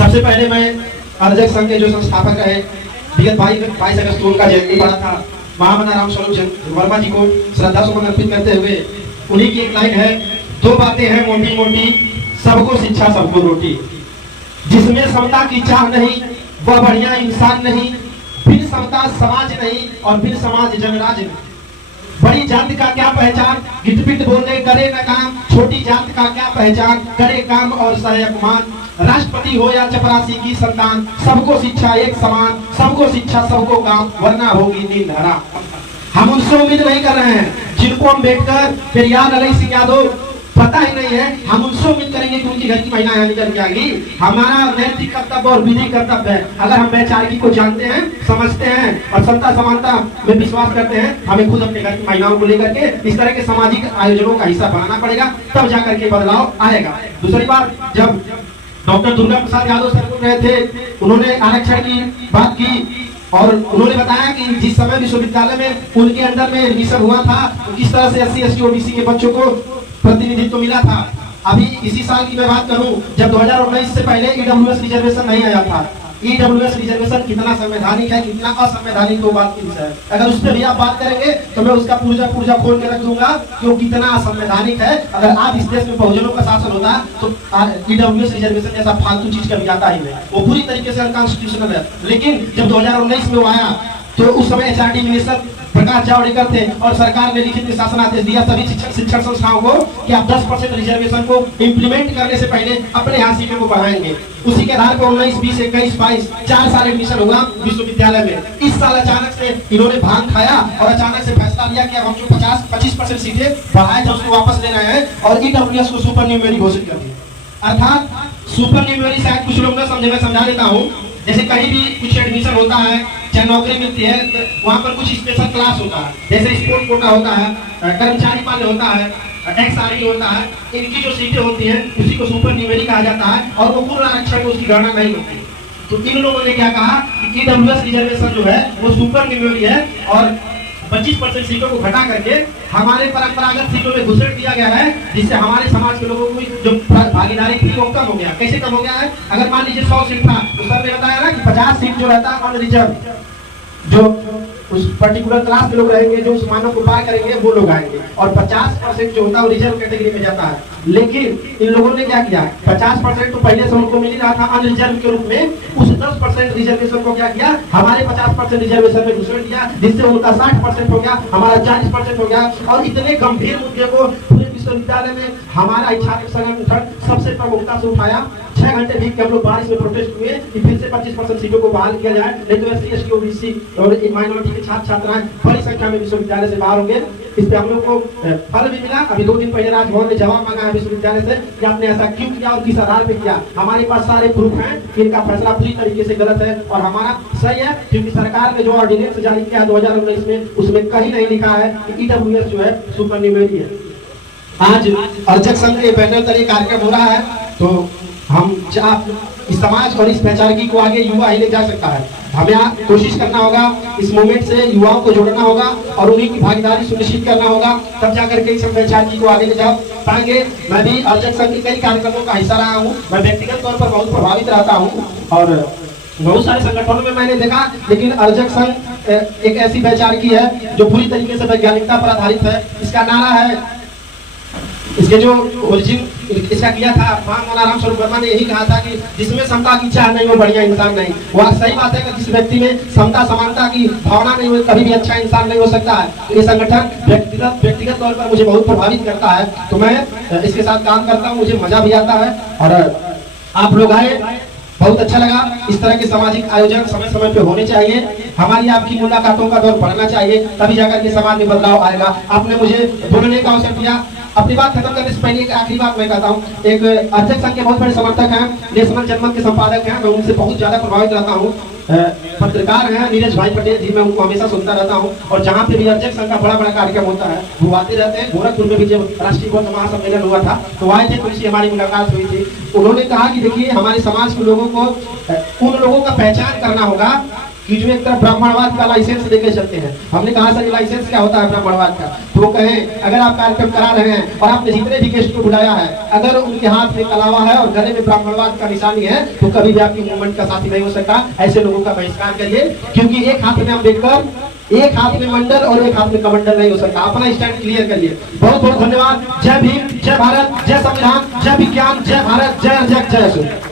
सबसे पहले मैं अर्जक संघ के जो संस्थापक रहे विगत 22 अगस्त को उनका जयंती पड़ा था, महामना राम स्वरूप वर्मा जी को श्रद्धा सुमन अर्पित करते हुए उन्हीं की एक लाइन है, दो बातें हैं मोटी मोटी, सबको शिक्षा सबको रोटी। जिसमें समता की चाह नहीं वह बढ़िया इंसान नहीं, फिर समता समाज नहीं और फिर समाज जनराज नहीं। बड़ी जात का क्या पहचान, गिटपिट बोले करे न काम, छोटी जात का क्या पहचान, करे काम और सहे अपमान। राष्ट्रपति हो या चपरासी की संतान, सबको शिक्षा एक समान, सबको शिक्षा सबको काम, वरना होगी नींद हराम। हम उनसे उम्मीद नहीं कर रहे हैं जिनको अम्बेडकर, पेरियार, अली सिंह यादव पता ही नहीं है, हम उनसे उम्मीद करेंगे कि उनकी घर की महिला यहाँ निकल के आएगी। हमारा नैतिक कर्तव्य और विधि कर्तव्य है, अगर हम वैचारिकी को जानते हैं, समझते हैं और समता समानता में विश्वास करते हैं, हमें खुद अपने घर की महिलाओं को लेकर के इस तरह के सामाजिक आयोजनों का हिस्सा बनाना पड़ेगा, तब जाकर के बदलाव आएगा। दूसरी बात, जब डॉक्टर दुर्गा प्रसाद यादव सर बोल रहे थे, उन्होंने आरक्षण की बात की और उन्होंने बताया कि जिस समय विश्वविद्यालय में उनके अंडर में एडमिशन हुआ था, तो किस तरह से SC ST OBC के बच्चों को प्रतिनिधित्व मिला था। अभी इसी साल की मैं बात करूं, जब 2019 से पहले EWS रिजर्वेशन नहीं आया था। EWS रिजर्वेशन कितना संवैधानिक है, कितना असंवैधानिक, दो बात की विषय है। अगर उस पर भी आप बात करेंगे तो मैं उसका पूर्जा खोल के रख दूंगा कि वो कितना असंवैधानिक है। अगर आज इस देश में बहुजनों का शासन होता तो EWS रिजर्वेशन जैसा फालतू चीज कभी आता ही नहीं, वो पूरी तरीके से अनकॉन्स्टिट्यूशनल है। लेकिन जब 2019 में वो आया तो उस समय HRD मिनिस्टर प्रकाश जावड़ेकर थे और सरकार ने लिखित शासनादेश दिया सभी शिक्षण संस्थाओं को कि आप 10% रिजर्वेशन को इम्प्लीमेंट करने से पहले अपने यहाँ सीटों को बढ़ाएंगे। उसी के आधार पर 19, 20, 21, 22 4 साल एडमिशन हुआ विश्वविद्यालय में। इस साल अचानक से इन्होंने भांग खाया और अचानक से फैसला लिया कि अब हम जो 25% सीटें बढ़ाए थे उसको वापस ले रहे हैं और EWS को सुपर न्यूमेरी घोषित कर दिया। अर्थात सुपर न्यूमेरी शायद कुछ लोग न समझे, मैं समझा देता हूँ। जैसे कहीं भी कुछ एडमिशन होता है, चाहे नौकरी मिलती है, वहाँ पर कुछ स्पेशल क्लास होता है, जैसे स्पोर्ट कोटा होता है, कर्मचारी पाले होता है, XRE होता है, इनकी जो सीटें होती हैं उसी को सुपर न्यूमेरी कहा जाता है और वो पूर्ण आरक्षण में उसकी गणना नहीं होती। तो इन लोगों ने क्या कहा कि EWS रिजर्वेशन जो है वो सुपर न्यूमेरी है और 25% सीटों को घटा करके हमारे परंपरागत सीटों में घुसेड़ दिया गया है, जिससे हमारे समाज के लोगों को जो भागीदारी थी वो कम हो गया। कैसे कम हो गया है? अगर मान लीजिए 100 सीट था तो सर ने बताया ना कि 50 सीट जो रहता है अनरिजर्व, जो उस पर्टिकुलर क्लास के लोग रहेंगे, जो उस मानव को पार करेंगे वो लोग आएंगे, और 50% जो होता है वो रिजर्व कैटेगरी में जाता है। लेकिन इन लोगों ने क्या किया, 50% तो पहले से उनको मिल रहा था अनरिजर्व के रूप में, उस 10% रिजर्वेशन को क्या किया, हमारे 50% रिजर्वेशन में घुसेड़ दिया, जिससे उनका 60% हो गया, हमारा 40% हो गया। और इतने गंभीर मुद्दे को पूरे विश्वविद्यालय में हमारा छात्र संगठन सबसे प्रमुखता से उठाया। 6 घंटे भी हम लोग बारिश में प्रोटेस्ट हुए कि फिर से 25% सीटों को बहाल किया जाए, नहीं तो SC ST OBC और माइनॉरिटी के छात्र छात्राएं बड़ी संख्या में विश्वविद्यालय से बाहर होंगे। इस पे हम लोग को फल भी मिला। अभी 2 दिन पहले राजभवन ने जवाब मांगा है विश्वविद्यालय से कि आपने ऐसा क्यों किया और किस आधार पे किया। हमारे पास सारे प्रूफ हैं कि इनका फैसला पूरी तरीके से गलत है और हमारा सही है, क्योंकि सरकार ने जो ऑर्डिनेंस जारी किया 2019 में उसमें कहीं नहीं लिखा है कि EWS जो है सुपर न्यूमेरी है। आज अर्जक संघ के बैनर तले कार्यक्रम हो रहा है, तो हम इस समाज और इस वैचारिकी को आगे युवा ही ले जा सकता है। हमें कोशिश करना होगा, इस मूवमेंट से युवाओं को जोड़ना होगा और उन्हीं की भागीदारी सुनिश्चित करना होगा, तब जाकर के इस वैचारिकी को आगे ले जा पाएंगे। मैं भी अर्जक संघ के कई कार्यक्रमों का हिस्सा रहा हूँ, मैं व्यक्तिगत तौर पर बहुत प्रभावित रहता हूँ और बहुत सारे संगठनों में मैंने देखा, लेकिन अर्जक संघ एक ऐसी वैचारिकी है जो पूरी तरीके से वैज्ञानिकता पर आधारित है। इसका नारा है, इसके जो ओरिजिन इसका किया था महामना राम स्वरूप वर्मा ने यही कहा था कि जिसमें समता की चाह नहीं वो बढ़िया इंसान नहीं। वह सही बात है कि जिस व्यक्ति में समता समानता की भावना नहीं हो कभी भी अच्छा इंसान नहीं हो सकता है। तो ये संगठन व्यक्तिगत तौर पर मुझे बहुत प्रभावित करता है, तो मैं इसके साथ काम करता हूँ, मुझे मजा भी आता है और आप लोग आए, बहुत अच्छा लगा। इस तरह के सामाजिक आयोजन समय समय पे होने चाहिए, हमारी आपकी मुलाकातों का दौर बढ़ना चाहिए, तभी जाकर के समाज में बदलाव आएगा। आपने मुझे बोलने का अवसर दिया। अपनी बात खत्म करने से पहले एक आखिरी बात मैं कहता हूँ। एक अर्जक संघ के बहुत बड़े समर्थक हैं, नेशनल जनमत के संपादक हैं, मैं उनसे बहुत ज्यादा प्रभावित रहता हूँ। पत्रकार हैं नीरज भाई पटेल जी, मैं उनको हमेशा सुनता रहता हूँ और जहाँ पे भी अर्जक संघ का बड़ा बड़ा कार्यक्रम होता है वो आते रहते हैं। गोरखपुर में भी जब राष्ट्रीय बौद्ध महासम्मेलन हुआ था तो आए थे, तो उनसे हमारी मुलाकात हुई थी। उन्होंने कहा कि देखिए हमारे समाज के लोगों को उन लोगों का पहचान करना होगा कि जो एक तरफ ब्राह्मणवाद का लाइसेंस लेके चलते हैं। हमने कहा सर लाइसेंस क्या होता है ब्राह्मणवाद का, तो वो कहे अगर आप कार्यक्रम करा रहे हैं और आपने जितने भी गेस्ट को बुलाया है अगर उनके हाथ में कलावा है और गले में ब्राह्मणवाद का निशानी है तो कभी भी आपकी मूवमेंट का साथी नहीं हो सकता। ऐसे लोगों का बहिष्कार करिए, क्योंकि एक हाथ में अम्बेडकर, एक हाथ में मंडल और एक हाथ में कमंडल नहीं हो सकता। अपना स्टैंड क्लियर करिए। बहुत बहुत धन्यवाद। जय भीम, जय भारत, जय संविधान, जय विज्ञान, जय भारत, जय जय जय।